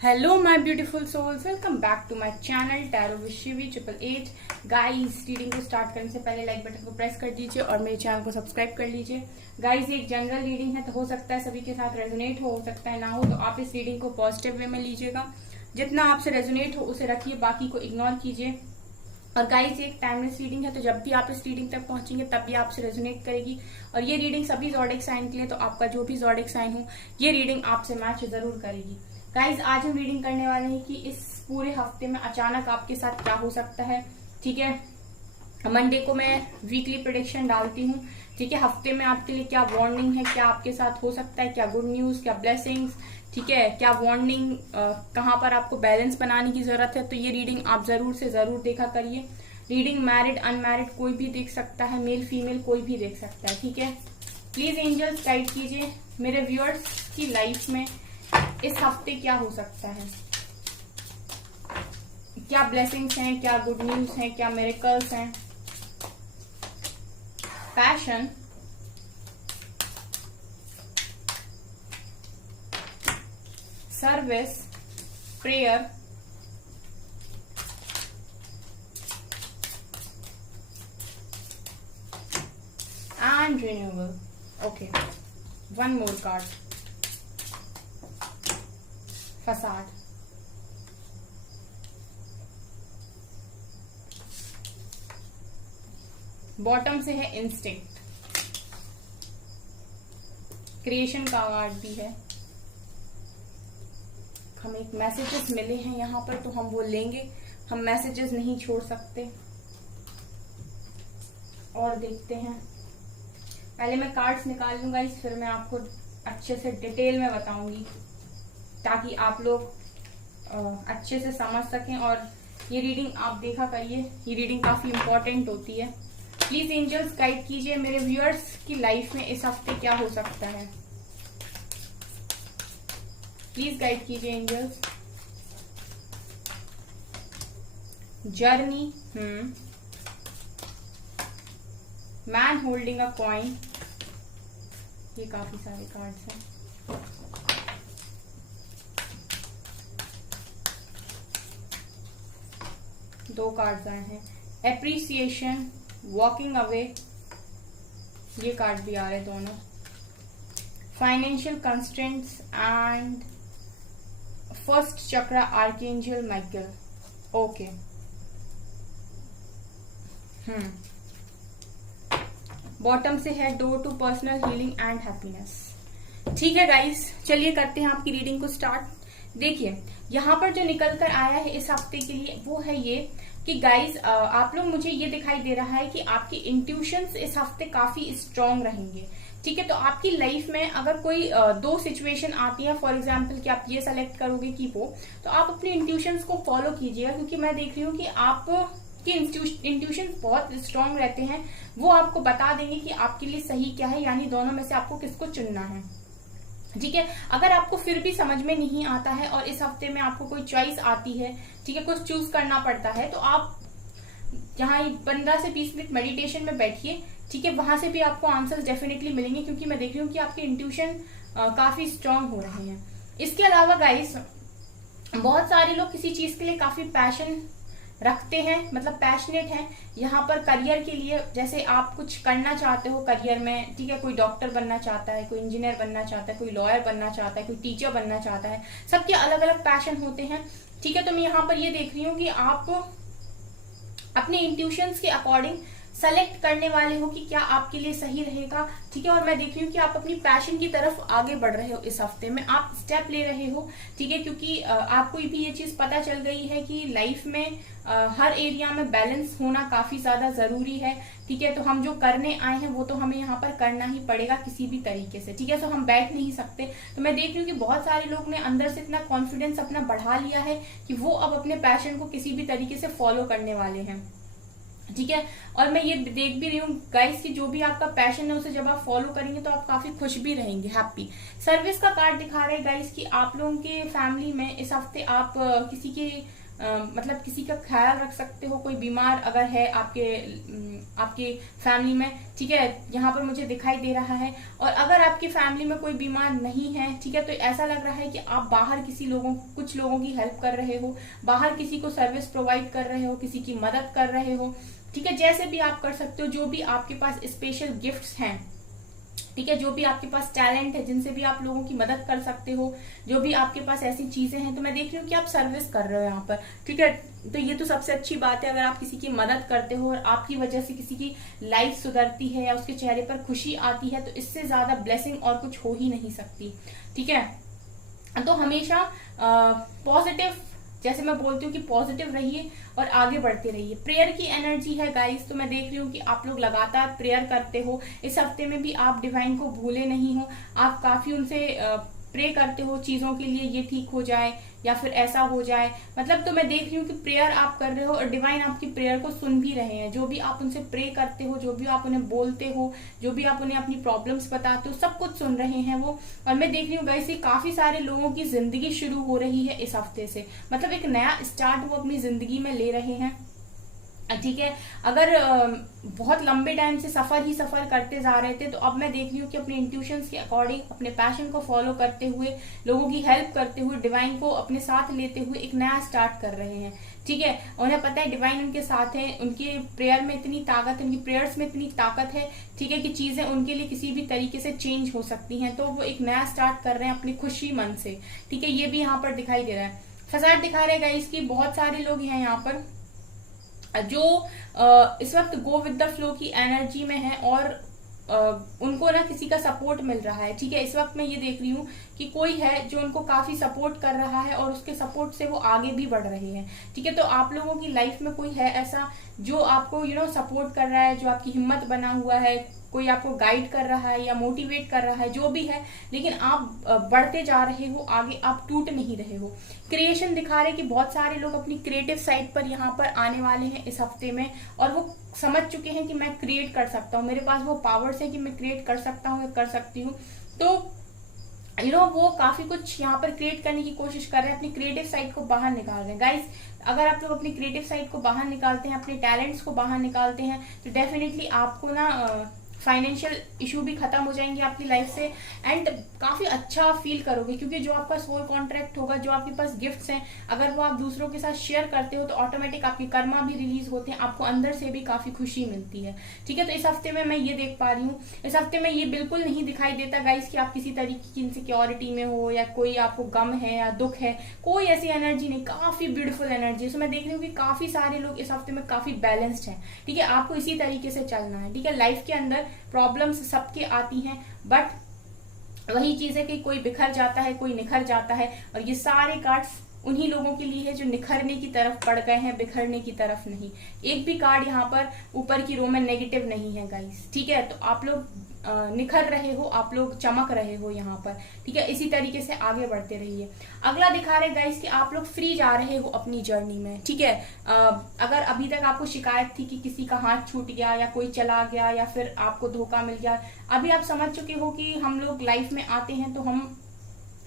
Hello my beautiful souls, welcome back to my channel tarot with Shivi 888। Guys, reading को start करने से पहले like button को press कर दीजिए और मेरे चैनल को सब्सक्राइब कर लीजिए। गाइस, ये एक जनरल रीडिंग है, तो हो सकता है सभी के साथ रेजोनेट हो सकता है ना हो, तो आप इस रीडिंग को पॉजिटिव वे में लीजिएगा। जितना आपसे रेजोनेट हो उसे रखिए, बाकी को इग्नोर कीजिए। और गाइस, ये एक टाइमलेस रीडिंग है, तो जब भी आप इस रीडिंग तक पहुंचेंगे तब भी आपसे रेजोनेट करेगी। और ये रीडिंग सभी ज़ोडिएक साइन के लिए, तो आपका जो भी ज़ोडिएक साइन हो ये रीडिंग आपसे मैच जरूर करेगी। गाइज, आज हम रीडिंग करने वाले हैं कि इस पूरे हफ्ते में अचानक आपके साथ क्या हो सकता है। ठीक है, मंडे को मैं वीकली प्रेडिक्शन डालती हूँ। ठीक है, हफ्ते में आपके लिए क्या वार्निंग है, क्या आपके साथ हो सकता है, क्या गुड न्यूज, क्या ब्लेसिंग्स, ठीक है, क्या वार्निंग, कहाँ पर आपको बैलेंस बनाने की जरूरत है। तो ये रीडिंग आप जरूर से जरूर देखा करिए। रीडिंग मैरिड अनमैरिड कोई भी देख सकता है, मेल फीमेल कोई भी देख सकता है। ठीक है, प्लीज एंजल्स गाइड कीजिए मेरे व्यूअर्स की लाइफ में इस हफ्ते क्या हो सकता है, क्या ब्लेसिंग्स हैं, क्या गुड न्यूज हैं, क्या मिरेकल्स हैं। Passion, service, prayer, and renewal. Okay, one more card, facade. Bottom से है इंस्टिंक्ट, क्रिएशन का कार्ड भी है। हमें एक मैसेजेस मिले हैं यहाँ पर, तो हम वो लेंगे, हम मैसेजेस नहीं छोड़ सकते। और देखते हैं, पहले मैं कार्ड्स निकाल लूंगा, इस फिर मैं आपको अच्छे से डिटेल में बताऊंगी ताकि आप लोग अच्छे से समझ सकें। और ये रीडिंग आप देखा करिए, ये रीडिंग काफी इंपॉर्टेंट होती है। प्लीज एंजल्स गाइड कीजिए मेरे व्यूअर्स की लाइफ में इस हफ्ते क्या हो सकता है। प्लीज गाइड कीजिए angels. Journey, man holding a coin, ये काफी सारे कार्ड्स हैं। दो कार्ड्स आए हैं। एप्रिसिएशन, वॉकिंग अवे, ये कार्ड भी आ रहे दोनों। Financial constraints and first chakra archangel Michael. Okay, bottom से है door to personal healing and happiness. ठीक है गाइस, चलिए करते हैं आपकी रीडिंग को स्टार्ट। देखिए, यहाँ पर जो निकल कर आया है इस हफ्ते के लिए वो है ये कि गाइज, आप लोग, मुझे ये दिखाई दे रहा है कि आपकी इंट्यूशंस इस हफ्ते काफी स्ट्रांग रहेंगे। ठीक है, तो आपकी लाइफ में अगर कोई दो सिचुएशन आती है, फॉर एग्जांपल कि आप ये सेलेक्ट करोगे कि वो, तो आप अपने इंट्यूशंस को फॉलो कीजिएगा, क्योंकि मैं देख रही हूँ कि आप कि इंट्यूशन बहुत स्ट्रांग रहते हैं। वो आपको बता देंगे कि आपके लिए सही क्या है, यानी दोनों में से आपको किसको चुनना है। ठीक है, अगर आपको फिर भी समझ में नहीं आता है और इस हफ्ते में आपको कोई चॉइस आती है, ठीक है, कुछ चूज करना पड़ता है, तो आप यहाँ 15 से 20 मिनट मेडिटेशन में बैठिए। ठीक है, वहां से भी आपको आंसर्स डेफिनेटली मिलेंगे, क्योंकि मैं देख रही हूँ कि आपके इंट्यूशन काफी स्ट्रांग हो रहे हैं। इसके अलावा गाइस, बहुत सारे लोग किसी चीज के लिए काफी पैशन रखते हैं, मतलब पैशनेट हैं। यहाँ पर करियर के लिए, जैसे आप कुछ करना चाहते हो करियर में, ठीक है, कोई डॉक्टर बनना चाहता है, कोई इंजीनियर बनना चाहता है, कोई लॉयर बनना चाहता है, कोई टीचर बनना चाहता है, सबके अलग अलग पैशन होते हैं। ठीक है, तो मैं यहाँ पर ये देख रही हूँ कि आप अपने इंट्यूशंस के अकॉर्डिंग सेलेक्ट करने वाले हो कि क्या आपके लिए सही रहेगा। ठीक है, और मैं देख रही हूँ कि आप अपनी पैशन की तरफ आगे बढ़ रहे हो, इस हफ्ते में आप स्टेप ले रहे हो। ठीक है, क्योंकि आपको भी ये चीज पता चल गई है कि लाइफ में हर एरिया में बैलेंस होना काफी ज्यादा जरूरी है। ठीक है, तो हम जो करने आए हैं वो तो हमें यहाँ पर करना ही पड़ेगा किसी भी तरीके से। ठीक है, तो हम बैठ नहीं सकते। तो मैं देख रही हूँ कि बहुत सारे लोग ने अंदर से इतना कॉन्फिडेंस अपना बढ़ा लिया है कि वो अब अपने पैशन को किसी भी तरीके से फॉलो करने वाले हैं। ठीक है, और मैं ये देख भी रही हूँ गाइस कि जो भी आपका पैशन है उसे जब आप फॉलो करेंगे तो आप काफी खुश भी रहेंगे, हैप्पी। सर्विस का कार्ड दिखा रहे हैं गाइस कि आप लोगों के फैमिली में इस हफ्ते आप किसी के मतलब किसी का ख्याल रख सकते हो, कोई बीमार अगर है आपके फैमिली में, ठीक है, यहाँ पर मुझे दिखाई दे रहा है। और अगर आपकी फैमिली में कोई बीमार नहीं है, ठीक है, तो ऐसा लग रहा है कि आप बाहर कुछ लोगों की हेल्प कर रहे हो, बाहर किसी को सर्विस प्रोवाइड कर रहे हो, किसी की मदद कर रहे हो, ठीक है, जैसे भी आप कर सकते हो, जो भी आपके पास स्पेशल गिफ्ट्स हैं, ठीक है, जो भी आपके पास टैलेंट है, जिनसे भी आप लोगों की मदद कर सकते हो, जो भी आपके पास ऐसी चीजें हैं, तो मैं देख रही हूँ कि आप सर्विस कर रहे हो यहाँ पर, ठीक है। तो ये तो सबसे अच्छी बात है, अगर आप किसी की मदद करते हो और आपकी वजह से किसी की लाइफ सुधरती है या उसके चेहरे पर खुशी आती है, तो इससे ज्यादा ब्लेसिंग और कुछ हो ही नहीं सकती, ठीक है। तो हमेशा पॉजिटिव, जैसे मैं बोलती हूँ कि पॉजिटिव रहिए और आगे बढ़ते रहिए। प्रेयर की एनर्जी है गाइस, तो मैं देख रही हूँ कि आप लोग लगातार प्रेयर करते हो। इस हफ्ते में भी आप डिवाइन को भूले नहीं हो, आप काफी उनसे प्रे करते हो चीजों के लिए, ये ठीक हो जाए या फिर ऐसा हो जाए, मतलब तो मैं देख रही हूँ कि प्रेयर आप कर रहे हो और डिवाइन आपकी प्रेयर को सुन भी रहे हैं। जो भी आप उनसे प्रे करते हो, जो भी आप उन्हें बोलते हो, जो भी आप उन्हें अपनी प्रॉब्लम्स बताते हो, सब कुछ सुन रहे हैं वो। और मैं देख रही हूँ वैसे काफी सारे लोगों की जिंदगी शुरू हो रही है इस हफ्ते से, मतलब एक नया स्टार्ट वो अपनी जिंदगी में ले रहे हैं, ठीक है। अगर बहुत लंबे टाइम से सफर करते जा रहे थे, तो अब मैं देख रही हूँ कि अपने इंट्यूशंस के अकॉर्डिंग, अपने पैशन को फॉलो करते हुए, लोगों की हेल्प करते हुए, डिवाइन को अपने साथ लेते हुए एक नया स्टार्ट कर रहे हैं, ठीक है। उन्हें पता है डिवाइन उनके साथ है, उनकी प्रेयर में इतनी ताकत है, उनकी प्रेयर्स में इतनी ताकत है, ठीक है, कि चीजें उनके लिए किसी भी तरीके से चेंज हो सकती हैं। तो वो एक नया स्टार्ट कर रहे हैं अपनी खुशी मन से, ठीक है। ये भी यहाँ पर दिखाई दे रहा है। फसाद दिखा रहे गाइस कि बहुत सारे लोग हैं यहाँ पर जो इस वक्त गो विद द फ्लो की एनर्जी में है और उनको ना किसी का सपोर्ट मिल रहा है, ठीक है। इस वक्त मैं ये देख रही हूँ कि कोई है जो उनको काफी सपोर्ट कर रहा है और उसके सपोर्ट से वो आगे भी बढ़ रहे हैं, ठीक है। तो आप लोगों की लाइफ में कोई है ऐसा जो आपको सपोर्ट कर रहा है, जो आपकी हिम्मत बना हुआ है, कोई आपको गाइड कर रहा है या मोटिवेट कर रहा है, जो भी है, लेकिन आप बढ़ते जा रहे हो आगे, आप टूट नहीं रहे हो। क्रिएशन दिखा रहे कि बहुत सारे लोग अपनी क्रिएटिव साइड पर यहाँ पर आने वाले हैं इस हफ्ते में, और वो समझ चुके हैं कि मैं क्रिएट कर सकता हूँ, मेरे पास वो पावर्स है कि मैं क्रिएट कर सकता हूँ या कर सकती हूँ। तो वो काफी कुछ यहाँ पर क्रिएट करने की कोशिश कर रहे हैं, अपनी क्रिएटिव साइड को बाहर निकाल रहे हैं। गाइस, अगर आप लोग अपनी क्रिएटिव साइड को बाहर निकालते हैं, अपने टैलेंट्स को बाहर निकालते हैं, तो डेफिनेटली आपको ना फाइनेंशियल इशू भी खत्म हो जाएंगे आपकी लाइफ से, एंड काफी अच्छा फील करोगे, क्योंकि जो आपका सोल कॉन्ट्रैक्ट होगा, जो आपके पास गिफ्ट्स हैं, अगर वो आप दूसरों के साथ शेयर करते हो, तो ऑटोमेटिक आपके कर्मा भी रिलीज होते हैं, आपको अंदर से भी काफी खुशी मिलती है, ठीक है। तो इस हफ्ते में मैं ये देख पा रही हूँ, इस हफ्ते में ये बिल्कुल नहीं दिखाई देता गाइस कि आप किसी तरीके की इनसिक्योरिटी में हो या कोई आपको गम है या दुख है, कोई ऐसी एनर्जी नहीं, काफी ब्यूटीफुल एनर्जी। सो मैं देख रही हूँ कि काफी सारे लोग इस हफ्ते में काफी बैलेंस्ड हैं, ठीक है। आपको इसी तरीके से चलना है, ठीक है। लाइफ के अंदर प्रॉब्लम्स सबके आती हैं, बट वही चीज है कि कोई बिखर जाता है, कोई निखर जाता है, और ये सारे कार्ड्स उन्हीं लोगों के लिए है जो निखरने की तरफ पड़ गए हैं, बिखरने की तरफ नहीं। एक भी कार्ड यहाँ पर ऊपर की रो में नेगेटिव नहीं है गाइस, ठीक है। तो आप लोग निखर रहे हो, आप लोग चमक रहे हो यहाँ पर, ठीक है। इसी तरीके से आगे बढ़ते रहिए। अगला दिखा रहे गाइस कि आप लोग फ्री जा रहे हो अपनी जर्नी में, ठीक है। अगर अभी तक आपको शिकायत थी कि किसी का हाथ छूट गया या कोई चला गया या फिर आपको धोखा मिल गया, अभी आप समझ चुके हो कि हम लोग लाइफ में आते हैं तो हम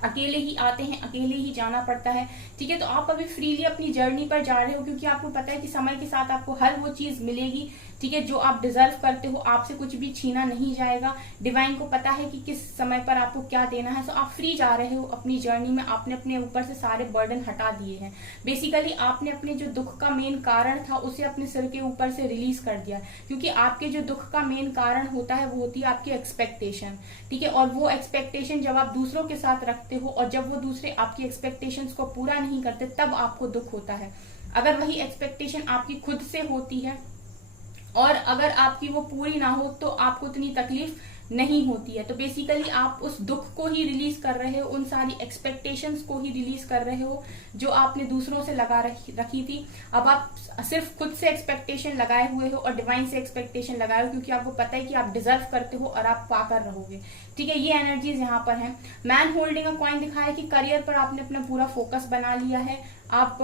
अकेले ही आते हैं, अकेले ही जाना पड़ता है, ठीक है। तो आप अभी फ्रीली अपनी जर्नी पर जा रहे हो, क्योंकि आपको पता है कि समय के साथ आपको हर वो चीज मिलेगी, ठीक है, जो आप डिजर्व करते हो, आपसे कुछ भी छीना नहीं जाएगा। डिवाइन को पता है कि किस समय पर आपको क्या देना है। सो आप फ्री जा रहे हो अपनी जर्नी में, आपने अपने ऊपर से सारे बर्डन हटा दिए हैं। बेसिकली आपने अपने जो दुख का मेन कारण था उसे अपने सिर के ऊपर से रिलीज कर दिया, क्योंकि आपके जो दुख का मेन कारण होता है वो होती है आपकी एक्सपेक्टेशन, ठीक है। और वो एक्सपेक्टेशन जब आप दूसरों के साथ रखते हो और जब वो दूसरे आपकी एक्सपेक्टेशंस को पूरा नहीं करते, तब आपको दुख होता है। अगर वही एक्सपेक्टेशन आपकी खुद से होती है और अगर आपकी वो पूरी ना हो, तो आपको इतनी तकलीफ नहीं होती है। तो बेसिकली आप उस दुख को ही रिलीज कर रहे हो, उन सारी एक्सपेक्टेशंस को ही रिलीज कर रहे हो जो आपने दूसरों से लगा रखी थी। अब आप सिर्फ खुद से एक्सपेक्टेशन लगाए हुए हो और डिवाइन से एक्सपेक्टेशन लगाए हो, क्योंकि आपको पता है कि आप डिजर्व करते हो और आप पाकर रहोगे, ठीक है, ये एनर्जीज यहाँ पर है। मैन होल्डिंग अ कॉइन दिखाया कि करियर पर आपने अपना पूरा फोकस बना लिया है, आप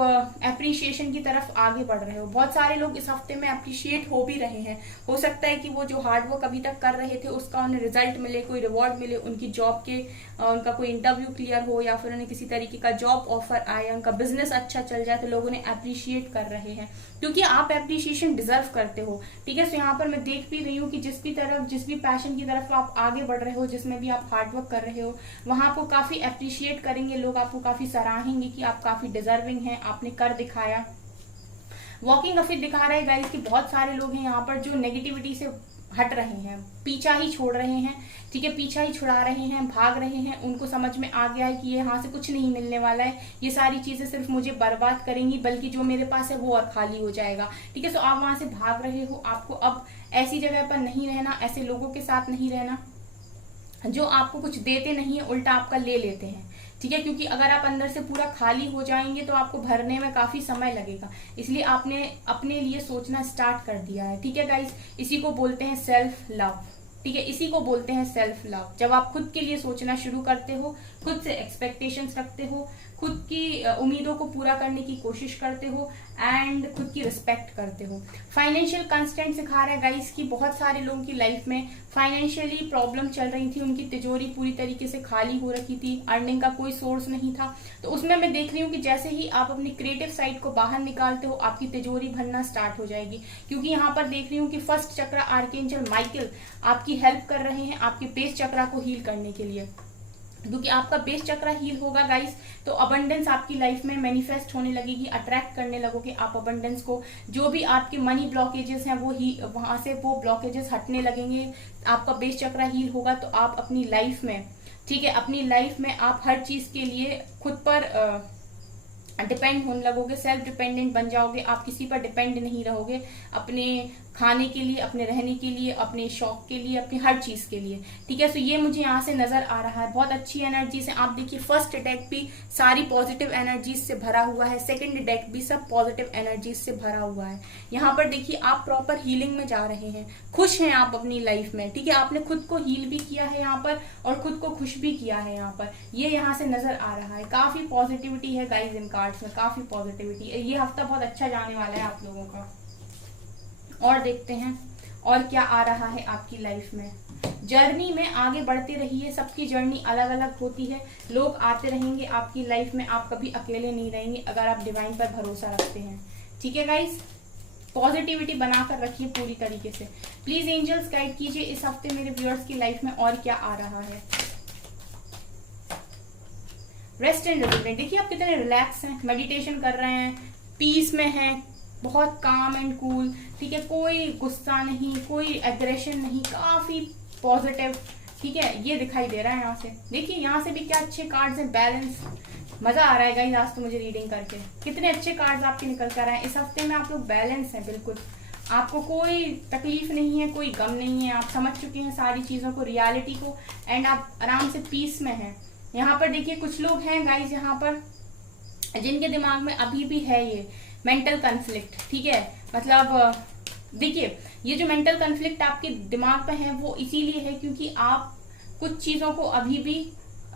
एप्रिशिएशन की तरफ आगे बढ़ रहे हो। बहुत सारे लोग इस हफ्ते में अप्रिशिएट हो भी रहे हैं। हो सकता है कि वो जो हार्डवर्क अभी तक कर रहे थे उसका उन्हें रिजल्ट मिले, कोई रिवॉर्ड मिले, उनकी जॉब के उनका कोई इंटरव्यू क्लियर हो, या फिर उन्हें किसी तरीके का जॉब ऑफर आए, उनका बिजनेस अच्छा चल जाए, तो लोग उन्हें अप्रिशिएट कर रहे हैं क्योंकि आप एप्रिशिएशन डिजर्व करते हो। ठीक है, सो यहाँ पर मैं देख भी रही हूँ कि जिस भी पैशन की तरफ आप आगे बढ़ रहे हो, जिसमें भी आप हार्डवर्क कर रहे हो, वहां आपको काफी अप्रिशिएट करेंगे लोग, आपको काफी सराहेंगे कि आप काफी डिजर्विंग हैं, आपने कर दिखाया। वॉकिंग अफिट दिखा रहा है गाइस कि बहुत सारे लोग हैं यहाँ पर जो नेगेटिविटी से हट रहे हैं, पीछा ही छोड़ रहे हैं। ठीक है, पीछा ही छुड़ा रहे हैं, भाग रहे हैं। उनको समझ में आ गया है कि ये यहाँ से कुछ नहीं मिलने वाला है, ये सारी चीजें सिर्फ मुझे बर्बाद करेंगी, बल्कि जो मेरे पास है वो और खाली हो जाएगा। ठीक है, सो आप वहां से भाग रहे हो। आपको अब ऐसी जगह पर नहीं रहना, ऐसे लोगों के साथ नहीं रहना जो आपको कुछ देते नहीं है, उल्टा आपका ले लेते हैं। ठीक है, क्योंकि अगर आप अंदर से पूरा खाली हो जाएंगे तो आपको भरने में काफी समय लगेगा, इसलिए आपने अपने लिए सोचना स्टार्ट कर दिया है। ठीक है गाइस, इसी को बोलते हैं सेल्फ लव। ठीक है, इसी को बोलते हैं सेल्फ लव। जब आप खुद के लिए सोचना शुरू करते हो, खुद से एक्सपेक्टेशंस रखते हो, खुद की उम्मीदों को पूरा करने की कोशिश करते हो एंड खुद की रिस्पेक्ट करते हो। फाइनेंशियल कंस्टेंट सिखा रहा है गाइस कि बहुत सारे लोगों की लाइफ में फाइनेंशियली प्रॉब्लम चल रही थी, उनकी तिजोरी पूरी तरीके से खाली हो रखी थी, अर्निंग का कोई सोर्स नहीं था। तो उसमें मैं देख रही हूँ कि जैसे ही आप अपनी क्रिएटिव साइड को बाहर निकालते हो, आपकी तिजोरी भरना स्टार्ट हो जाएगी। क्योंकि यहाँ पर देख रही हूँ कि फर्स्ट चक्र आर्कएंजल माइकल आपकी हेल्प कर रहे हैं आपके बेस चक्र को हील करने के लिए। क्योंकि आपका बेस चक्र हील होगा गाइस, तो अबंडेंस आपकी लाइफ में मैनिफेस्ट होने लगेगी, अट्रैक्ट करने लगोगे आप अबंडेंस को। जो भी आपके मनी ब्लॉकेजेस हैं वो ही वहां से वो ब्लॉकेजेस हटने लगेंगे। आपका बेस चक्र हील होगा तो आप अपनी लाइफ में, ठीक है, अपनी लाइफ में आप हर चीज के लिए खुद पर डिपेंड होने लगोगे, सेल्फ डिपेंडेंट बन जाओगे। आप किसी पर डिपेंड नहीं रहोगे, अपने खाने के लिए, अपने रहने के लिए, अपने शौक के लिए, अपनी हर चीज के लिए। ठीक है, तो ये मुझे यहाँ से नजर आ रहा है। बहुत अच्छी एनर्जी से आप देखिए, फर्स्ट डेक भी सारी पॉजिटिव एनर्जीज से भरा हुआ है, सेकंड डेक भी सब पॉजिटिव एनर्जीज से भरा हुआ है। यहाँ पर देखिए आप प्रॉपर हीलिंग में जा रहे हैं, खुश हैं आप अपनी लाइफ में। ठीक है, आपने खुद को हील भी किया है यहाँ पर और खुद को खुश भी किया है यहाँ पर, ये यहाँ से नजर आ रहा है। काफी पॉजिटिविटी है गाइज इन कार्ड्स में, काफी पॉजिटिविटी। ये हफ्ता बहुत अच्छा जाने वाला है आप लोगों का। और देखते हैं और क्या आ रहा है आपकी लाइफ में। जर्नी में आगे बढ़ते रहिए, सबकी जर्नी अलग अलग होती है, लोग आते रहेंगे आपकी लाइफ में, आप कभी अकेले नहीं रहेंगे अगर आप डिवाइन पर भरोसा रखते हैं। ठीक है गाइस, पॉजिटिविटी बनाकर रखिए पूरी तरीके से। प्लीज एंजल्स गाइड कीजिए इस हफ्ते मेरे व्यूअर्स की लाइफ में और क्या आ रहा है। रेस्ट एंड रिजल्ट, देखिए आप कितने रिलैक्स हैं, मेडिटेशन कर रहे हैं, पीस में हैं, बहुत काम एंड कूल। ठीक है, कोई गुस्सा नहीं, कोई एग्रेशन नहीं, काफी पॉजिटिव। ठीक है, ये दिखाई दे रहा है यहाँ से। देखिए यहाँ से भी क्या अच्छे कार्ड्स हैं, बैलेंस। मजा आ रहा है गाइस आज तो मुझे रीडिंग करके, कितने अच्छे कार्ड्स आपके निकल कर आए। इस हफ्ते में आप लोग बैलेंस हैं बिल्कुल, आपको कोई तकलीफ नहीं है, कोई गम नहीं है, आप समझ चुके हैं सारी चीजों को, रियलिटी को, एंड आप आराम से पीस में हैं। यहाँ पर देखिए कुछ लोग हैं गाइस यहाँ पर जिनके दिमाग में अभी भी है ये मेंटल कन्फ्लिक्ट। ठीक है, मतलब देखिए ये जो मेंटल कन्फ्लिक्ट आपके दिमाग पे है वो इसीलिए है क्योंकि आप कुछ चीजों को अभी भी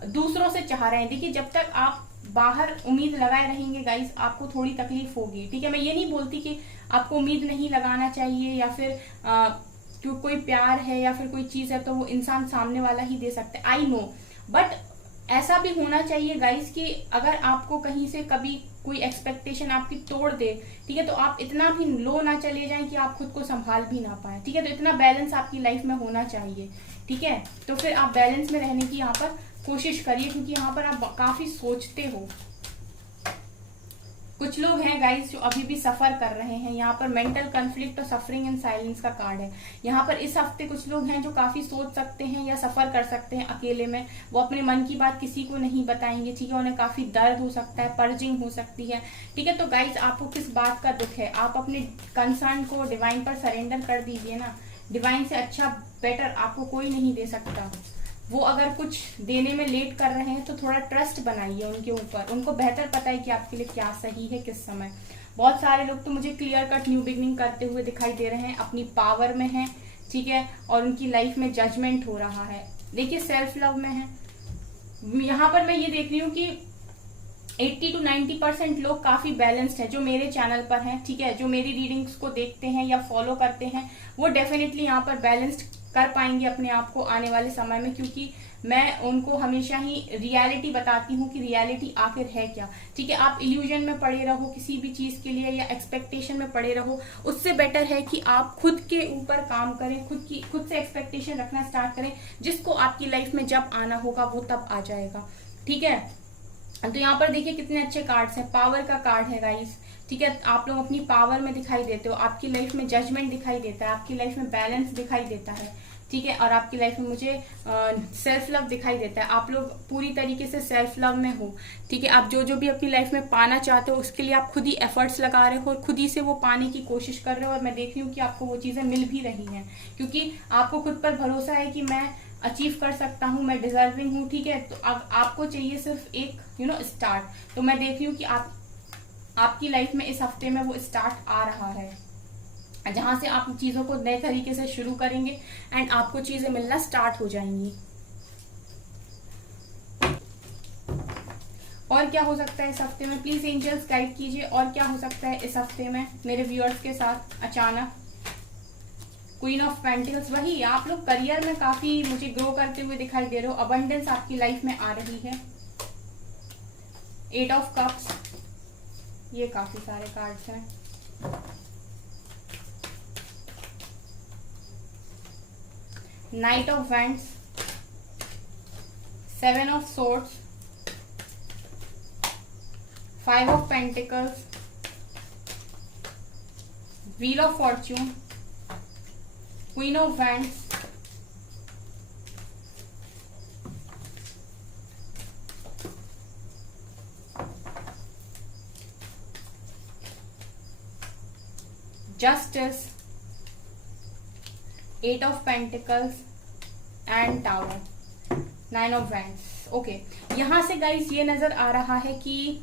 दूसरों से चाह रहे हैं। देखिए जब तक आप बाहर उम्मीद लगाए रहेंगे गाइस, आपको थोड़ी तकलीफ होगी। ठीक है, मैं ये नहीं बोलती कि आपको उम्मीद नहीं लगाना चाहिए, या फिर क्यों कोई प्यार है या फिर कोई चीज है तो वो इंसान सामने वाला ही दे सकता है, आई नो, बट ऐसा भी होना चाहिए गाइस कि अगर आपको कहीं से कभी कोई एक्सपेक्टेशन आपकी तोड़ दे, ठीक है, तो आप इतना भी लो ना चले जाएं कि आप खुद को संभाल भी ना पाए। ठीक है, तो इतना बैलेंस आपकी लाइफ में होना चाहिए। ठीक है, तो फिर आप बैलेंस में रहने की यहाँ पर कोशिश करिए, क्योंकि यहाँ पर आप काफी सोचते हो। कुछ लोग हैं गाइस जो अभी भी सफर कर रहे हैं, यहाँ पर मेंटल कन्फ्लिक्ट और सफरिंग एंड साइलेंस का कार्ड है। यहाँ पर इस हफ्ते कुछ लोग हैं जो काफी सोच सकते हैं या सफर कर सकते हैं अकेले में, वो अपने मन की बात किसी को नहीं बताएंगे। ठीक है, उन्हें काफी दर्द हो सकता है, पर्जिंग हो सकती है। ठीक है, तो गाइस आपको किस बात का दुख है, आप अपने कंसर्न को डिवाइन पर सरेंडर कर दीजिए ना। डिवाइन से अच्छा बेटर आपको कोई नहीं दे सकता। वो अगर कुछ देने में लेट कर रहे हैं तो थोड़ा ट्रस्ट बनाइए उनके ऊपर, उनको बेहतर पता है कि आपके लिए क्या सही है किस समय। बहुत सारे लोग तो मुझे क्लियर कट न्यू बिगनिंग करते हुए दिखाई दे रहे हैं, अपनी पावर में हैं। ठीक है, और उनकी लाइफ में जजमेंट हो रहा है, देखिए सेल्फ लव में है। यहाँ पर मैं ये देख रही हूँ कि 80 to 90% लोग काफी बैलेंस्ड है जो मेरे चैनल पर हैं, ठीक है, जो मेरी रीडिंग्स को देखते हैं या फॉलो करते हैं, वो डेफिनेटली यहाँ पर बैलेंस्ड कर पाएंगे अपने आप को आने वाले समय में, क्योंकि मैं उनको हमेशा ही रियलिटी बताती हूँ कि रियलिटी आखिर है क्या। ठीक है, आप इल्यूजन में पड़े रहो किसी भी चीज के लिए या एक्सपेक्टेशन में पड़े रहो, उससे बेटर है कि आप खुद के ऊपर काम करें, खुद से एक्सपेक्टेशन रखना स्टार्ट करें, जिसको आपकी लाइफ में जब आना होगा वो तब आ जाएगा। ठीक है, तो यहाँ पर देखिए कितने अच्छे कार्ड्स हैं। पावर का कार्ड है गाइस, ठीक है, आप लोग अपनी पावर में दिखाई देते हो, आपकी लाइफ में जजमेंट दिखाई देता है, आपकी लाइफ में बैलेंस दिखाई देता है, ठीक है, और आपकी लाइफ में मुझे सेल्फ लव दिखाई देता है। आप लोग पूरी तरीके से सेल्फ लव में हो, ठीक है, आप जो भी अपनी लाइफ में पाना चाहते हो उसके लिए आप खुद ही एफर्ट्स लगा रहे हो और खुद ही से वो पाने की कोशिश कर रहे हो, और मैं देख रही हूँ कि आपको वो चीजें मिल भी रही हैं, क्योंकि आपको खुद पर भरोसा है कि मैं अचीव कर सकता हूँ, मैं डिजर्विंग हूँ। ठीक है, तो अब आपको चाहिए सिर्फ एक स्टार्ट। तो मैं देख रही हूँ कि आपकी लाइफ में इस हफ्ते में वो स्टार्ट आ रहा है, जहां से आप चीजों को नए तरीके से शुरू करेंगे एंड आपको चीजें मिलना स्टार्ट हो जाएंगी। और क्या हो सकता है इस हफ्ते में, प्लीज एंजल्स गाइड कीजिए, और क्या हो सकता है इस हफ्ते में मेरे व्यूअर्स के साथ अचानक। क्वीन ऑफ पेंटिकल्स, वही आप लोग करियर में काफी मुझे ग्रो करते हुए दिखाई दे रहे हो, अबंडेंस आपकी लाइफ में आ रही है। 8 ऑफ कप्स, ये काफी सारे कार्ड्स हैं। Night of wands, 7 of swords, 5 of pentacles, wheel of Fortune, queen of wands, justice, 8 of pentacles and tower, 9 of wands. Okay, यहां से गाइस ये नजर आ रहा है कि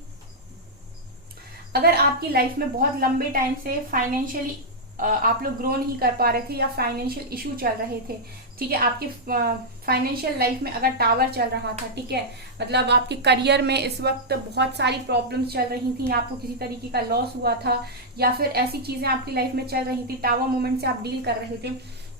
अगर आपकी लाइफ में बहुत लंबे टाइम से फाइनेंशियली आप लोग ग्रो नहीं कर पा रहे थे या फाइनेंशियल इशू चल रहे थे, ठीक है, आपकी फाइनेंशियल लाइफ में अगर टावर चल रहा था, ठीक है, मतलब आपके करियर में इस वक्त बहुत सारी प्रॉब्लम्स चल रही थी, आपको किसी तरीके का लॉस हुआ था या फिर ऐसी चीजें आपकी लाइफ में चल रही थी, टावर मोमेंट से आप डील कर रहे थे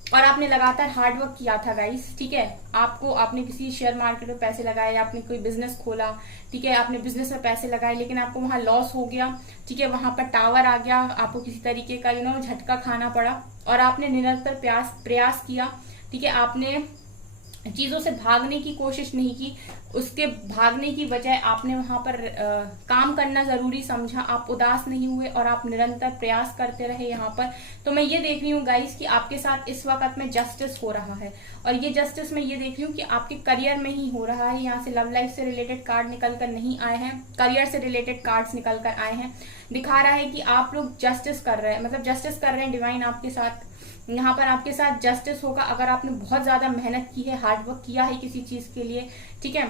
और आपने लगातार हार्ड वर्क किया था गाइस, ठीक है, आपने किसी शेयर मार्केट में पैसे लगाए, आपने कोई बिजनेस खोला, ठीक है, आपने बिजनेस में पैसे लगाए, लेकिन आपको वहां लॉस हो गया, ठीक है, वहां पर टावर आ गया, आपको किसी तरीके का झटका खाना पड़ा और आपने निरंतर प्रयास किया, ठीक है, आपने चीजों से भागने की कोशिश नहीं की, उसके भागने की बजाय आपने वहां पर काम करना जरूरी समझा, आप उदास नहीं हुए और आप निरंतर प्रयास करते रहे यहाँ पर। तो मैं ये देख रही हूँ गाइस कि आपके साथ इस वक्त में जस्टिस हो रहा है, और ये जस्टिस मैं ये देख रही हूँ कि आपके करियर में ही हो रहा है। यहाँ से लव लाइफ से रिलेटेड कार्ड निकल कर नहीं आए हैं, करियर से रिलेटेड कार्ड्स निकल कर आए हैं। दिखा रहा है कि आप लोग जस्टिस कर रहे हैं, मतलब जस्टिस कर रहे हैं डिवाइन आपके साथ, यहाँ पर आपके साथ जस्टिस होगा। अगर आपने बहुत ज्यादा मेहनत की है, हार्ड वर्क किया है किसी चीज के लिए, ठीक है,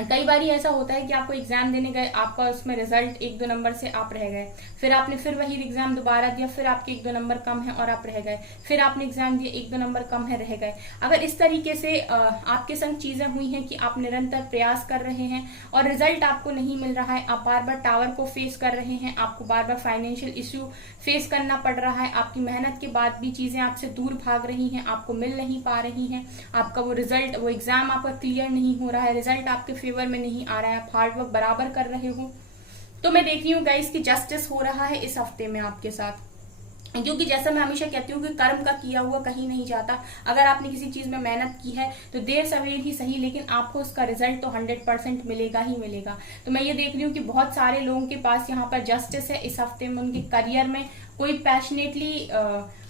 कई बार ऐसा होता है कि आपको एग्जाम देने गए, आपका उसमें रिजल्ट 1-2 नंबर से आप रह गए, फिर आपने फिर वही एग्जाम दोबारा दिया, फिर आपके 1-2 नंबर कम है और आप रह गए, फिर आपने एग्जाम दिया 1-2 नंबर कम है, रह गए। अगर इस तरीके से आपके संग चीजें हुई हैं कि आप निरंतर प्रयास कर रहे हैं और रिजल्ट आपको नहीं मिल रहा है, आप बार बार टावर को फेस कर रहे हैं, आपको बार बार फाइनेंशियल इश्यू फेस करना पड़ रहा है, आपकी मेहनत के बाद भी चीजें आपसे दूर भाग रही हैं, आपको मिल नहीं पा रही हैं, आपका वो रिजल्ट, वो एग्जाम आपका क्लियर नहीं हो रहा है, रिजल्ट आपके फेवर में नहीं आ रहा है, आप हार्ड वर्क बराबर कर रहे हो, तो मैं देख रही हूँ गाइस कि जस्टिस हो रहा है इस हफ्ते में आपके साथ। क्योंकि जैसा मैं हमेशा कहती हूँ कि कर्म का किया हुआ कहीं नहीं जाता। अगर आपने किसी चीज में मेहनत की है तो देर सवेर ही सही, लेकिन आपको उसका रिजल्ट तो 100% मिलेगा ही मिलेगा। तो मैं ये देख रही हूँ कि बहुत सारे लोगों के पास यहाँ पर जस्टिस है इस हफ्ते में, उनके करियर में कोई पैशनेटली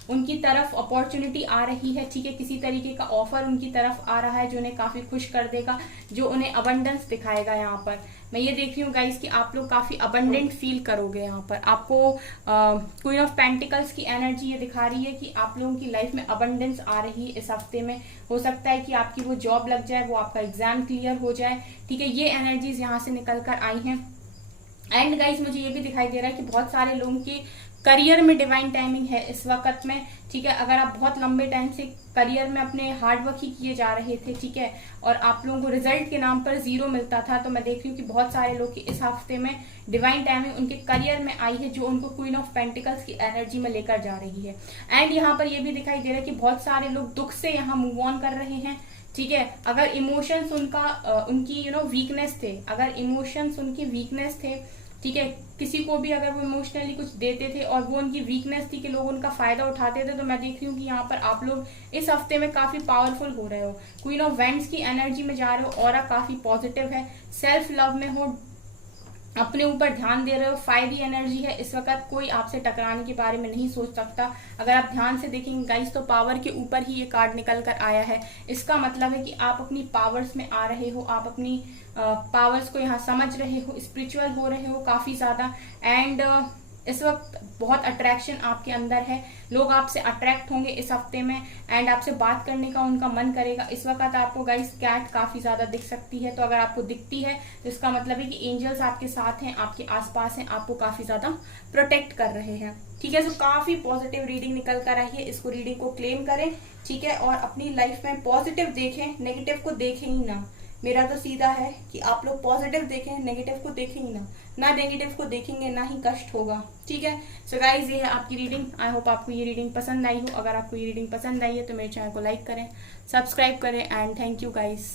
उनकी तरफ अपॉर्चुनिटी आ रही है, ठीक है, किसी तरीके का ऑफर उनकी तरफ आ रहा है जो उन्हें काफी खुश कर देगा, जो उन्हें अबंडेंस दिखाएगा। यहाँ पर मैं ये देख रही हूँ गाइस कि आप लोग काफी अबंडेंट फील करोगे। यहाँ पर आपको क्वीन ऑफ पेंटिकल्स की एनर्जी ये दिखा रही है कि आप लोगों की लाइफ में अबंडेंस आ रही है इस हफ्ते में। हो सकता है कि आपकी वो जॉब लग जाए, वो आपका एग्जाम क्लियर हो जाए, ठीक है, ये एनर्जीज यहाँ से निकल कर आई हैं। एंड गाइस मुझे ये भी दिखाई दे रहा है कि बहुत सारे लोगों की करियर में डिवाइन टाइमिंग है इस वक्त में, ठीक है। अगर आप बहुत लंबे टाइम से करियर में अपने हार्ड वर्क ही किए जा रहे थे, ठीक है, और आप लोगों को रिजल्ट के नाम पर 0 मिलता था, तो मैं देख रही हूँ कि बहुत सारे लोग की इस हफ्ते में डिवाइन टाइमिंग उनके करियर में आई है, जो उनको क्वीन ऑफ पेंटिकल्स की एनर्जी में लेकर जा रही है। एंड यहाँ पर ये भी दिखाई दे रहा है कि बहुत सारे लोग दुख से यहाँ मूव ऑन कर रहे हैं, ठीक है। अगर इमोशंस उनकी वीकनेस थे, अगर इमोशंस उनकी वीकनेस थे, ठीक है, किसी को भी अगर वो इमोशनली कुछ देते थे और वो उनकी वीकनेस थी कि लोग उनका फायदा उठाते थे, तो मैं देख रही हूँ कि यहाँ पर आप लोग इस हफ्ते में काफी पावरफुल हो रहे हो, क्वीन ऑफ वेंट्स की एनर्जी में जा रहे हो, ऑरा काफी पॉजिटिव है, सेल्फ लव में हो, अपने ऊपर ध्यान दे रहे हो, फायरी एनर्जी है इस वक्त, कोई आपसे टकराने के बारे में नहीं सोच सकता। अगर आप ध्यान से देखेंगे गाइस तो पावर के ऊपर ही ये कार्ड निकल कर आया है। इसका मतलब है कि आप अपनी पावर्स में आ रहे हो, आप अपनी पावर्स को यहाँ समझ रहे हो, स्पिरिचुअल हो रहे हो काफी ज्यादा। एंड इस वक्त बहुत अट्रैक्शन आपके अंदर है, लोग आपसे अट्रैक्ट होंगे इस हफ्ते में एंड आपसे बात करने का उनका मन करेगा। इस वक्त आपको गाइस कैट काफी ज्यादा दिख सकती है, तो अगर आपको दिखती है तो इसका मतलब है कि एंजल्स आपके साथ हैं, आपके आसपास हैं, आपको काफी ज्यादा प्रोटेक्ट कर रहे हैं, ठीक है। तो काफी पॉजिटिव रीडिंग निकल कर आई है, इसको रीडिंग को क्लेम करें, ठीक है, और अपनी लाइफ में पॉजिटिव देखें, नेगेटिव को देखें ही ना। मेरा तो सीधा है कि आप लोग पॉजिटिव देखें, नेगेटिव को देखें ही ना नेगेटिव को देखेंगे ना ही कष्ट होगा, ठीक है। सो गाइज, ये है आपकी रीडिंग। आई होप आपको ये रीडिंग पसंद आई हो। अगर आपको ये रीडिंग पसंद आई है तो मेरे चैनल को लाइक करें, सब्सक्राइब करें एंड थैंक यू गाइज।